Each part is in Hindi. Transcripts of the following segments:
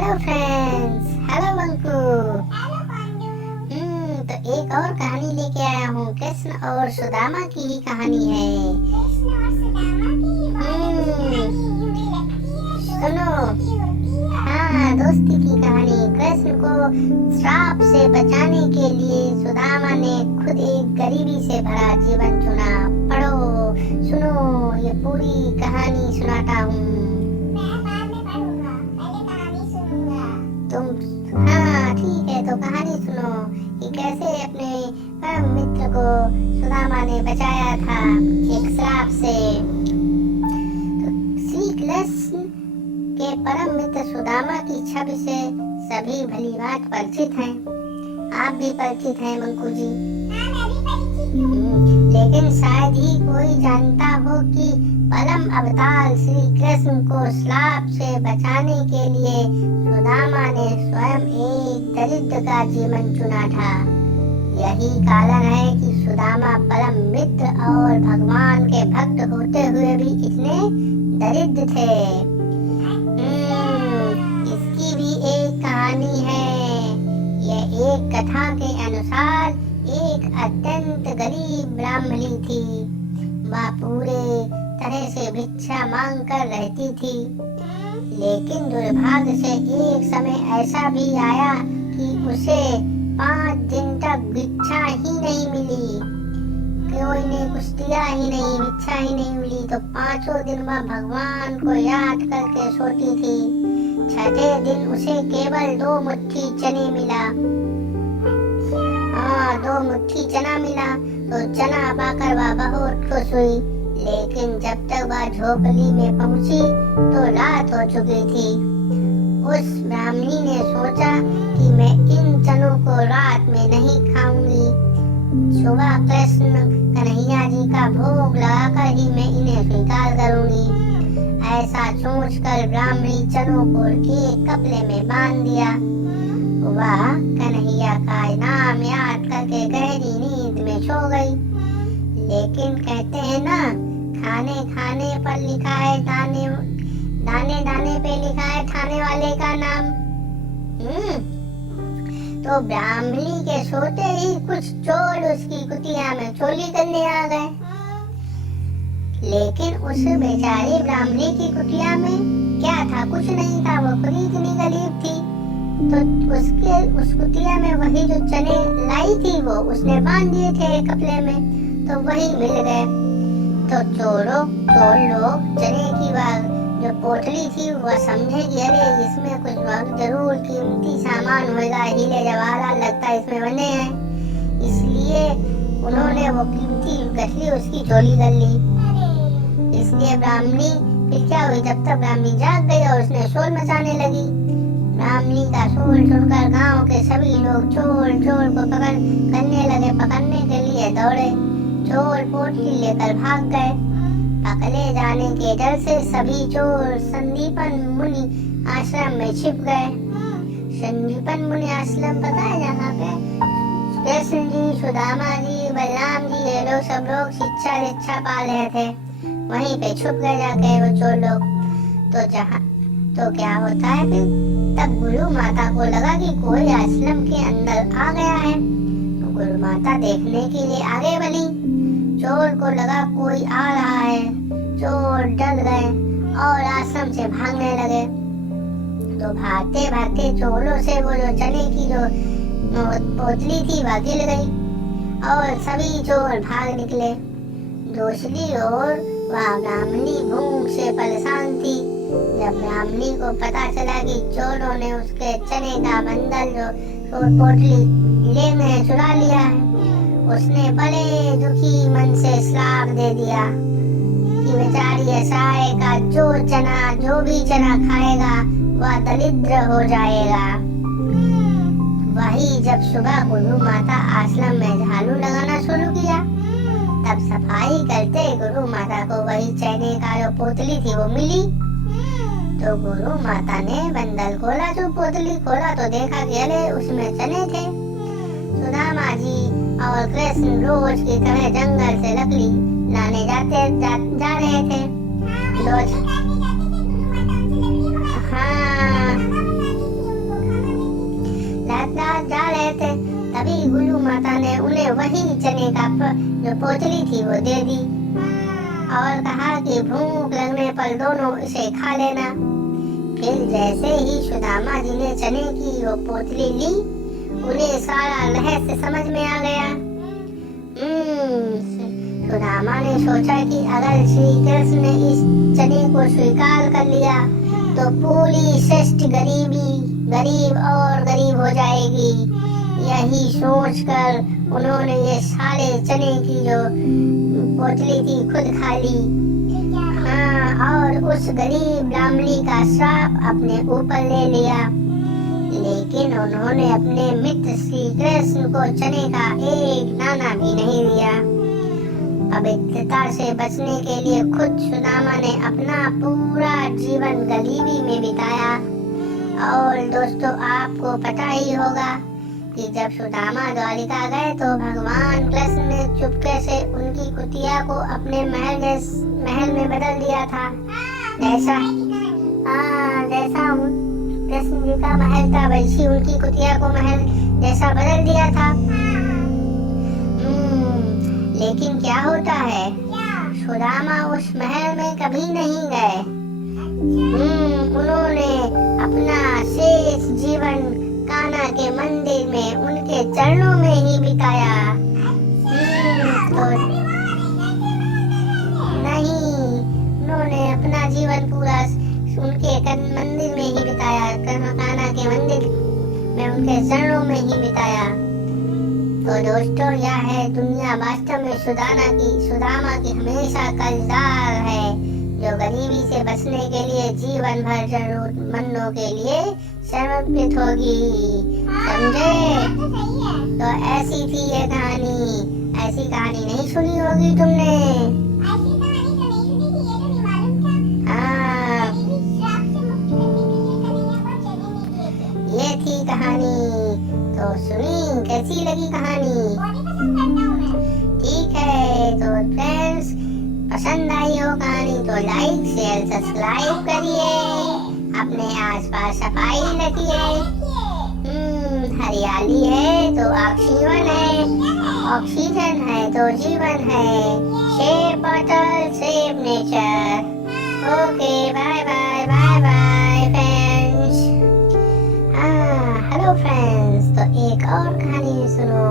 Hello friends, hello Banku. तो एक और कहानी लेके आया हूँ। कृष्ण और सुदामा की ही कहानी है। सुनो, हाँ, दोस्ती की कहानी। कृष्ण को श्राप से बचाने के लिए सुदामा ने खुद एक गरीबी से भरा जीवन चुना। पढ़ो, सुनो, ये पूरी कहानी सुनाता हूँ। तुम हाँ ठीक है, तो कहानी सुनो कि कैसे अपने परम मित्र को सुदामा ने बचाया था एक श्राप से। तो श्री कृष्ण के परम मित्र सुदामा की छवि से सभी भली बात परिचित हैं। आप भी परिचित हैं मंकू जी। लेकिन शायद ही कोई जानता हो कि परम अवतार श्री कृष्ण को श्राप से बचाने के लिए सुदामा ने स्वयं एक दरिद्र का जीवन चुना था। यही कारण है कि सुदामा परम मित्र और भगवान के भक्त होते हुए भी इतने दरिद्र थे। इसकी भी एक कहानी है। यह एक कथा के अनुसार एक अत्यंत गरीब ब्राह्मणी थी। वह पूरे तरह से भिक्षा मांग कर रहती थी, लेकिन दुर्भाग्य से एक समय ऐसा भी आया कि उसे 5 दिन तक भिक्षा ही नहीं मिली। कोई ने कुछ दिया ही नहीं, भिक्षा ही नहीं मिली। तो 5 दिन वह भगवान को याद करके सोती थी। 6ठे दिन उसे केवल 2 मुट्ठी चने मिला। 2 मुट्ठी चना मिला। तो चना पाकर वह बहुत खुश हुई। लेकिन जब तक वह झोपड़ी में पहुंची तो रात हो चुकी थी। उस ब्राह्मणी ने सोचा कि मैं इन चनों को रात में नहीं खाऊंगी। सुबह कृष्ण कन्हैया जी का भोग लगाकर ही मैं इन्हें स्वीकार करूंगी। ऐसा सोचकर ब्राह्मणी चनों को एक कपड़े में बांध दिया। वह कन्हैया का नाम याद करके गहरी नींद में सो गई। लेकिन कहते हैं ना, खाने खाने पर लिखा है दाने, दाने दाने पे लिखा है खाने वाले का नाम। तो ब्राह्मणी के सोते ही कुछ चोर उसकी कुटिया में चोरी करने आ गए। लेकिन उस बेचारी ब्राह्मणी की कुटिया में क्या था? कुछ नहीं था। वो खुद इतनी गरीब थी। तो उस कुटिया में वही जो चने लाई थी वो उसने बांध दिए थे कपड़े में, तो वही मिल गए। तो चोर लोग चने की जो पोटली थी वह समझे कि अरे इसमें कुछ बहुत जरूर कीमती सामान होगा, हीरे जवाहरात लगता इसमें बने हैं। इसलिए उन्होंने वो कीमती गठरी उसकी चोरी कर ली। इसलिए ब्राह्मणी फिर क्या हुई, जब तक ब्राह्मणी जाग गई और उसने शोर मचाने लगी। ब्राह्मणी का शोर सुनकर गांव के सभी लोग चोर को पकड़ने के लिए दौड़े। चोर पोटली लेकर भाग गए। पकड़े जाने के डर से सभी चोर संदीपन मुनि आश्रम में छिप गए। संदीपन मुनि आश्रम पता है जहाँ पे कृष्ण जी, सुदामा जी, बलराम जी, ये लोग सब लोग शिक्षा पा रहे थे। वहीं पे छुप गए जाके वो चोर लोग। तो क्या होता है फिर, तब गुरु माता को लगा कि कोई आश्रम के अंदर आ गया है। तो गुरु माता देखने के लिए आगे बढ़ी। चोर को लगा कोई आ रहा है। चोर डर गए और आश्रम से भागने लगे। तो भागते भागते चोरों से वो जो चने की जो पोटली थी वह गिर गई और सभी चोर भाग निकले। दूसरी ओर वह ब्राह्मणी भूख से परेशान थी। जब ब्राह्मणी को पता चला कि चोरों ने उसके चने का बंडल जो पोटली ले में चुरा लिया है, उसने बड़े दुखी मन से श्राप दे दिया कि बेचारी ऐसाए का जो भी चना खाएगा वह दरिद्र हो जाएगा। वही जब सुबह गुरु माता आश्रम में झाड़ू लगाना शुरू किया, तब सफाई करते गुरु माता को वही चने का जो पोटली थी वो मिली। तो गुरु माता ने बंडल खोला, जो पोटली खोला तो देखा कि अरे उसमें चने थे। सुदामा जी और कृष्ण रोज की तरह जंगल से लकड़ी लाने जा रहे थे। रोज तभी गुल्लू माता ने उन्हें वही चने का जो पोटली थी वो दे दी और कहा कि भूख लगने पर दोनों इसे खा लेना। फिर जैसे ही सुदामा जी ने चने की वो पोटली ली, उन्हें सारा रहस्य समझ में आ गया। सुदामा ने सोचा कि अगर श्री कृष्ण ने इस चने को स्वीकार कर लिया तो पूरी सृष्टि गरीब और गरीब हो जाएगी। यही सोचकर उन्होंने ये सारे चने की जो पोटली थी खुद खा ली। हाँ, और उस गरीब ब्राह्मणी का श्राप अपने ऊपर ले लिया। लेकिन उन्होंने अपने मित्र श्री कृष्ण को चने का एक दाना भी नहीं दिया। पवित्रता से बचने के लिए खुद सुदामा ने अपना पूरा जीवन गरीबी में बिताया। और दोस्तों, आपको पता ही होगा कि जब सुदामा द्वारिका गए तो भगवान कृष्ण ने चुपके से उनकी कुटिया को अपने महल में बदल दिया था। जैसा कृष्ण जी का महल था वैसी उनकी कुटिया को महल जैसा बदल दिया था। लेकिन क्या होता है, सुदामा उस महल में कभी नहीं गए। उन्होंने अपना शेष जीवन कान्हा के मंदिर में उनके चरणों में ही बिताया। तो नहीं, उन्होंने अपना जीवन पूरा उनके मंदिर में ही बिताया, कान्हा के मंदिर में उनके चरणों में ही बिताया। तो दोस्तों, यह है दुनिया वास्तव में सुदामा की हमेशा कर्जदार है, जो गरीबी से बचने के लिए जीवन भर जरूरतमंदों के लिए समर्पित होगी। समझे? तो ऐसी थी ये कहानी। ऐसी कहानी नहीं सुनी होगी तुमने। हाँ, ये थी कहानी। तो सुनी, कैसी लगी कहानी? ठीक है, तो फ्रेंड्स, पसंद आई हो कहानी तो लाइक शेयर सब्सक्राइब करिए। अपने आसपास सफाई रखिए। हरियाली है तो ऑक्सीजन है तो जीवन है। Save water, save nature. Okay, bye bye bye bye friends. Hello friends, तो एक और कहानी सुनो,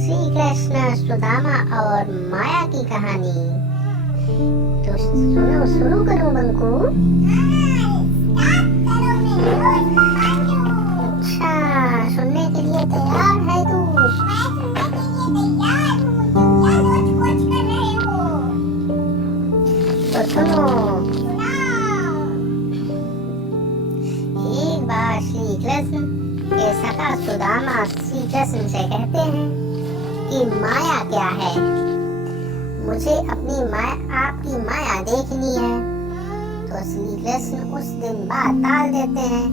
श्री कृष्ण, सुदामा और माया की कहानी। तो सुनो, शुरू करो बंकू। अच्छा, सुनने के लिए तैयार है तू? तो सुनो। एक बार श्री कृष्ण के सखा सुदामा श्री कृष्ण से कहते हैं कि माया क्या है, मुझे आपकी माया देखनी है। तो श्री कृष्ण उस दिन बात टाल देते हैं,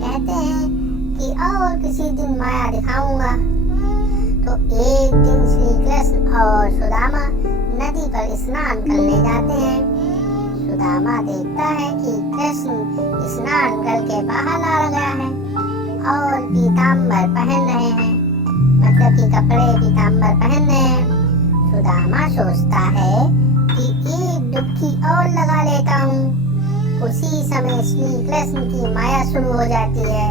कहते हैं कि और किसी दिन माया दिखाऊंगा। तो एक दिन श्री कृष्ण और सुदामा नदी पर स्नान करने जाते हैं। सुदामा देखता है कि कृष्ण स्नान करके बाहर आ गया है और पीताम्बर पहन रहे हैं, मतलब कि कपड़े पीताम्बर पहन रहे हैं। सुदामा सोचता है कि एक डुबकी और लगा लेता हूँ। उसी समय श्री कृष्ण की माया शुरू हो जाती है।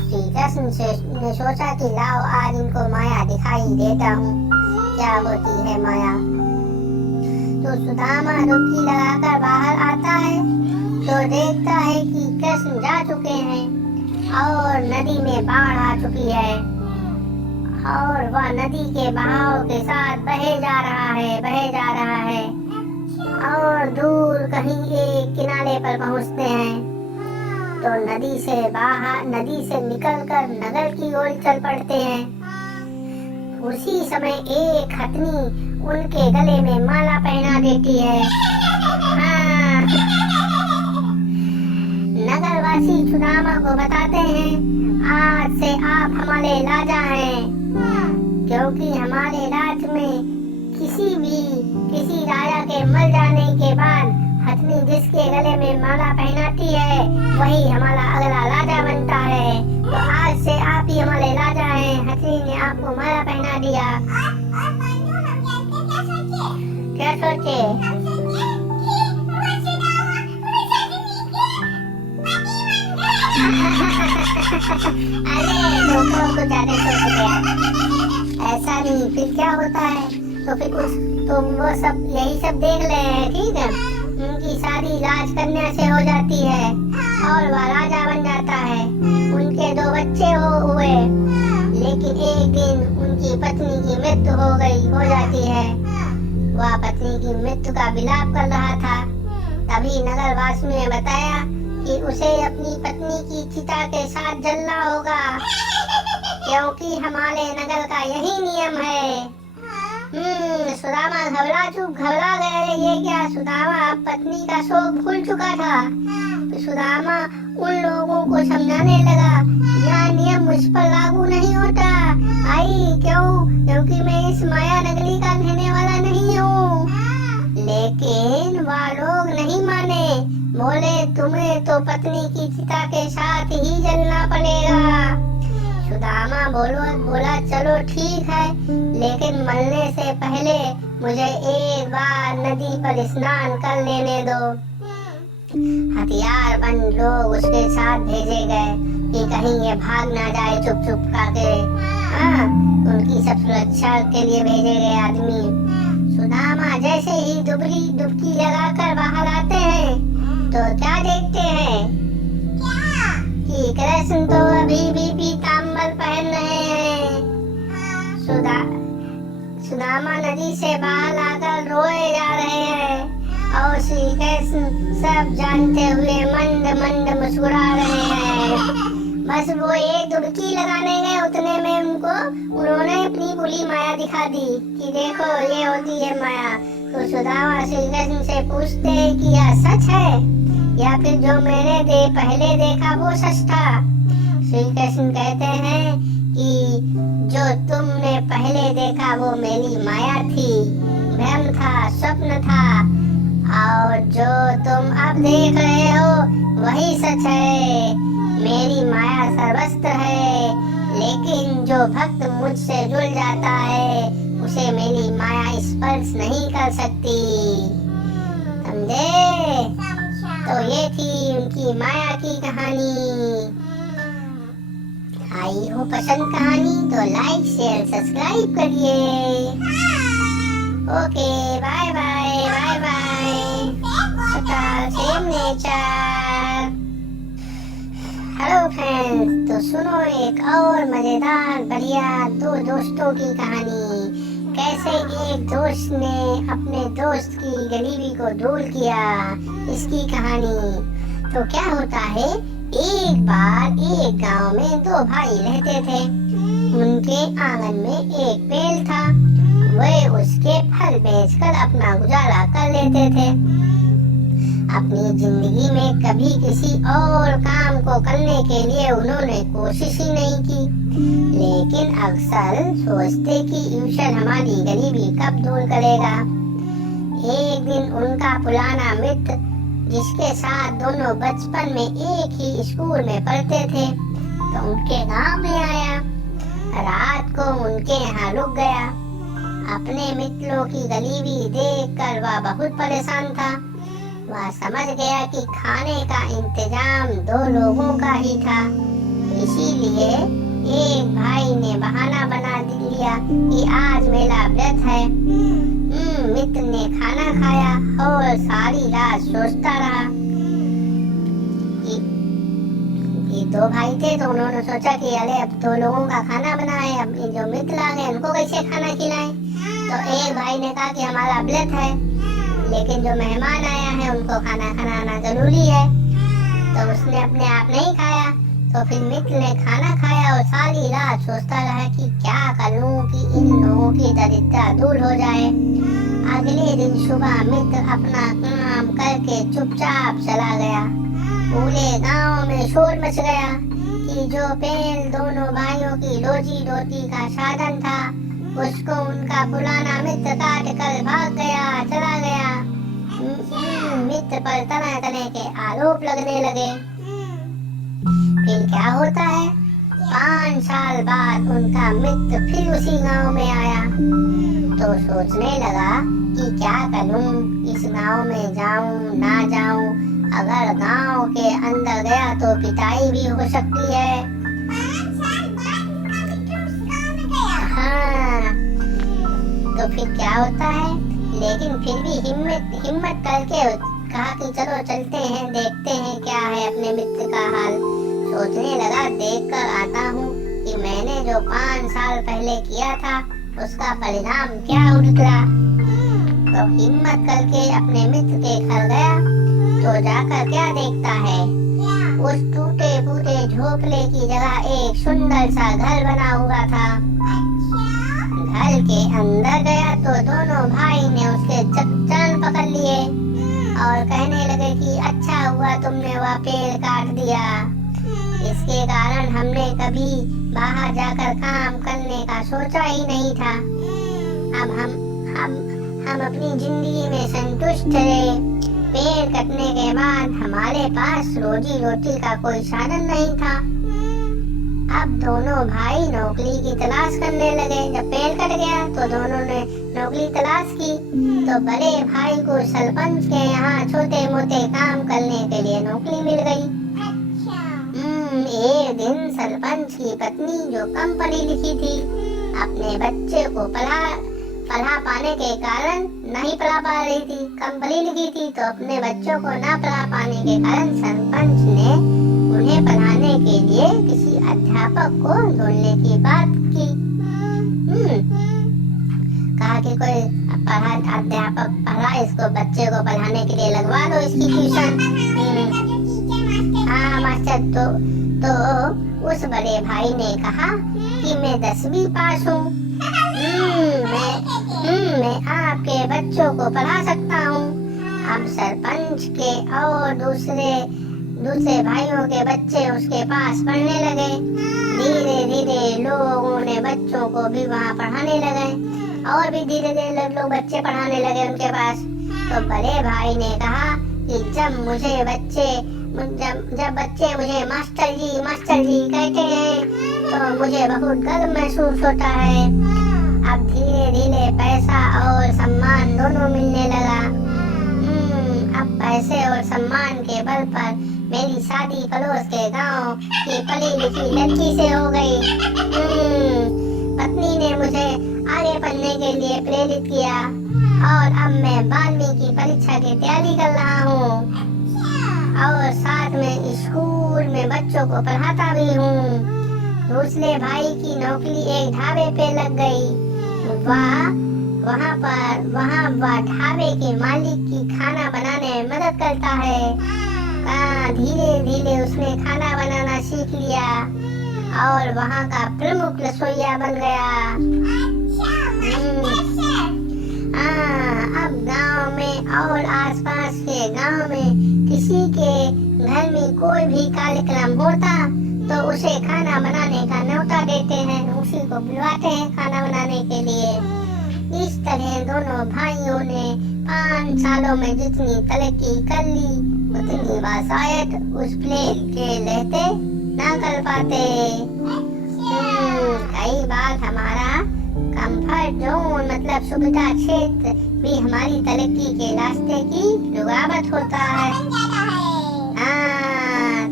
श्री कृष्ण ने सोचा कि लाओ आज इनको माया दिखाई देता हूँ, क्या होती है माया। तो सुदामा डुबकी लगाकर बाहर आता है तो देखता है कि कृष्ण जा चुके हैं और नदी में बाढ़ आ चुकी है और वह नदी के बहाव के साथ बहे जा रहा है और दूर कहीं एक किनारे पर पहुंचते हैं तो नदी से निकलकर नगर की ओर चल पड़ते हैं। उसी समय एक हथनी उनके गले में माला पहना देती है। हाँ, नगरवासी सुदामा को बताते हैं, आज से आप हमारे राजा हैं, क्योंकि हमारे राज्य में किसी राजा के मर जाने के बाद हथनी जिसके गले में माला पहनाती है वही हमारा अगला राजा बनता है। तो आज से आप ही हमारे राजा पत्नी ने आपको माला पहना दिया। क्या सोचे? अरे तो कुछ ज्यादा सोच गया। ऐसा नहीं, फिर क्या होता है, तो फिर कुछ तो वो सब यही सब देख ले हैं, ठीक है। उनकी शादी राजकन्या से हो जाती है और वह राजा बन जाता है। उनके 2 बच्चे हुए, लेकिन एक दिन उनकी पत्नी की मृत्यु हो जाती है। वह पत्नी की मृत्यु का विलाप कर रहा था, तभी नगरवासियों ने बताया कि उसे अपनी पत्नी की चिता के साथ जलना होगा, क्योंकि हमारे नगर का यही नियम है। सुदामा घबरा गए। ये क्या? सुदामा अब पत्नी का शोक भूल चुका था। तो सुदामा उन लोगों को समझाने लगा, यह नियम मुझ पर लागू नहीं होता। आई क्यों? क्योंकि मैं इस माया नगरी का रहने वाला नहीं हूँ। लेकिन वह लोग नहीं माने, बोले तुम्हें तो पत्नी की चिता के साथ ही जलना पड़ेगा। सुदामा बोला चलो ठीक है, लेकिन मरने से पहले मुझे एक बार नदी पर स्नान कर लेने दो। हथियारबंद लोग उसके साथ भेजे गए कि कहीं ये भाग ना जाए चुप करके। उनकी सब सुरक्षा के लिए भेजे गए आदमी। सुदामा जैसे ही डुबकी लगाकर बाहर आते हैं तो क्या देखते हैं कि कृष्ण तो अभी भी पीतांबर पहन रहे हैं। सुदामा नदी से बाहर आकर रोए जा रहे हैं और श्री कृष्ण सब जानते हुए मंद मुस्कुरा रहे हैं। बस वो एक डुबकी लगाने गए, उतने में उन्होंने अपनी बुरी माया दिखा दी कि देखो ये होती है माया। तो सुदामा श्री कृष्ण से पूछते हैं कि यह सच है या फिर जो मैंने पहले देखा वो सच था। श्री कृष्ण कहते हैं कि जो तुमने पहले देखा वो मेरी माया थी, भ्रम था, स्वप्न था, और जो तुम अब देख रहे हो वही सच है। मेरी माया सर्वस्त्र है, लेकिन जो भक्त मुझसे जुड़ जाता है उसे मेरी माया स्पर्श नहीं कर सकती। समझे? तो ये थी उनकी माया की कहानी। आई हो पसंद कहानी तो लाइक शेयर सब्सक्राइब करिए। Okay, bye bye bye bye. Same nature. Hello friends, तो सुनो एक और मजेदार बढ़िया 2 दोस्तों की कहानी। कैसे एक दोस्त ने अपने दोस्त की गरीबी को दूर किया, इसकी कहानी। तो क्या होता है, एक बार एक गांव में 2 भाई रहते थे। उनके आंगन में एक पेड़ था, वे उसके फल बेचकर अपना गुजारा कर लेते थे। अपनी जिंदगी में कभी किसी और काम को करने के लिए उन्होंने कोशिश ही नहीं की, लेकिन अक्सर सोचते कि ईश्वर हमारी गरीबी कब दूर करेगा। एक दिन उनका पुराना मित्र, जिसके साथ दोनों बचपन में एक ही स्कूल में पढ़ते थे, तो उनके गांव में आया। रात को उनके यहाँ रुक गया। अपने मित्रों की गरीबी देखकर वह बहुत परेशान था। वह समझ गया कि खाने का इंतजाम 2 लोगों का ही था, इसीलिए एक भाई ने बहाना बना लिया कि आज मेरा व्रत है। मित्र ने खाना खाया और सारी रात सोचता रहा। ये 2 भाई थे तो उन्होंने सोचा कि अरे अब 2 लोगों का खाना बना है, अब जो मित्र आ गए उनको कैसे खाना खिलाएं। तो एक भाई ने कहा कि हमारा व्रत है, लेकिन जो मेहमान आया है उनको खाना खिलाना जरूरी है। तो उसने अपने आप नहीं खाया। तो फिर मित्र ने खाना खाया और सारी रात सोचता रहा कि क्या करूं कि इन लोगों की दरिद्रता दूर हो जाए। अगले दिन सुबह मित्र अपना काम करके चुपचाप चला गया। पूरे गांव में शोर मच गया कि जो पेड़ दोनों भाइयों की रोजी रोटी का साधन था, उसको उनका पुराना मित्र काट कर भाग गया, चला गया। मित्र पर तरह के आरोप लगने लगे। फिर क्या होता है, 5 साल बाद उनका मित्र फिर उसी गांव में आया। तो सोचने लगा कि क्या करूं, इस गांव में जाऊं ना जाऊं, अगर गांव के अंदर गया तो पिटाई भी हो सकती है। हाँ, तो फिर क्या होता है, लेकिन फिर भी हिम्मत करके कहा कि चलो चलते हैं, देखते हैं क्या है अपने मित्र का हाल। सोचने लगा देख कर आता हूँ कि मैंने जो 5 साल पहले किया था उसका परिणाम क्या निकला। तो हिम्मत करके अपने मित्र के घर गया, तो जाकर क्या देखता है, उस टूटे फूटे झोपड़े की जगह एक सुंदर सा घर बना हुआ था। घर के अंदर गया तो दोनों भाई ने उसके चरण पकड़ लिए और कहने लगे कि अच्छा हुआ तुमने वह पेड़ काट दिया, इसके कारण हमने कभी बाहर जाकर काम करने का सोचा ही नहीं था। अब हम अपनी जिंदगी में संतुष्ट रहे। पेड़ कटने के बाद हमारे पास रोजी रोटी का कोई साधन नहीं था। अब दोनों भाई नौकरी की तलाश करने लगे। जब पेड़ कट गया तो दोनों ने नौकरी तलाश की, तो बड़े भाई को सरपंच के यहाँ छोटे मोटे काम करने के लिए नौकरी मिल गई। एक दिन सरपंच की पत्नी जो कम पढ़ी लिखी थी, अपने बच्चे को पढ़ा पाने के कारण नहीं पढ़ा पा रही थी, कम पढ़ी लिखी थी, तो अपने बच्चों को ना पढ़ा पाने के कारण सरपंच ने उन्हें पढ़ाने के लिए किसी अध्यापक को ढूंढने की बात की। कहा कि कोई अध्यापक पढ़ा, इसको बच्चे को पढ़ाने के लिए लगवा दो इसकी ट्यूशन। हाँ मास्टर। तो उस बड़े भाई ने कहा कि मैं 10वीं पास हूँ, मैं आपके बच्चों को पढ़ा सकता हूँ। अब सरपंच के और दूसरे भाइयों के बच्चे उसके पास पढ़ने लगे। धीरे धीरे लोगों ने बच्चों को भी वहाँ पढ़ाने लगे और भी धीरे धीरे लोग बच्चे पढ़ाने लगे उनके पास। तो बड़े भाई ने कहा कि जब बच्चे मुझे मास्टर जी कहते हैं तो मुझे बहुत गर्व महसूस होता है। अब धीरे धीरे पैसा और सम्मान दोनों मिलने लगा। अब पैसे और सम्मान के बल पर मेरी शादी पड़ोस के गांव की पढ़ी लिखी लड़की से हो गई। पत्नी ने मुझे आगे पढ़ने के लिए प्रेरित किया और अब मैं 12वीं की परीक्षा की तैयारी कर रहा हूँ और साथ में स्कूल में बच्चों को पढ़ाता भी हूँ। दूसरे भाई की नौकरी एक ढाबे पे लग गई। वहाँ ढाबे के मालिक की खाना बनाने में मदद करता है। धीरे धीरे उसने खाना बनाना सीख लिया और वहाँ का प्रमुख रसोइया बन गया। अब गांव में और आसपास के गांव में किसी के घर में कोई भी कार्यक्रम होता तो उसे खाना बनाने का न्योता देते हैं, उसी को बुलवाते हैं खाना बनाने के लिए। इस तरह दोनों भाइयों ने 5 सालों में जितनी तरक्की कर ली उतनी बात शायद उस प्लेन के रहते ना कर पाते। कई बार हमारा कंफर्ट जोन मतलब सुविधा क्षेत्र भी हमारी तरक्की के रास्ते की रुकावट होता है।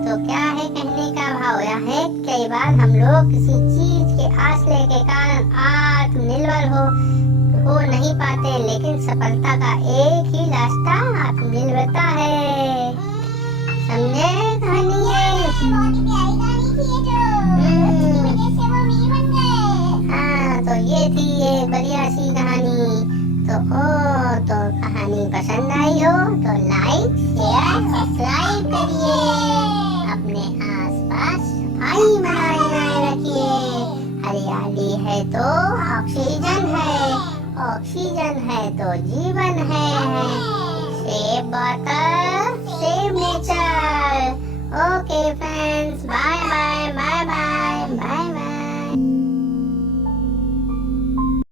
तो क्या है कहने का भाव यह है, कई बार हम लोग किसी चीज के आश्रय के कारण आत्मनिर्भर हो नहीं पाते, लेकिन सफलता का एक ही रास्ता आत्मनिर्भरता है। समझे कहानी तो ये थी एक बढ़िया सी कहानी। तो कहानी पसंद आई हो तो लाइक शेयर सब्सक्राइब करिए, अपने आसपास सफाई बनाए रखिए। हरियाली है तो ऑक्सीजन है तो जीवन है। Save water save nature. Okay friends, bye bye.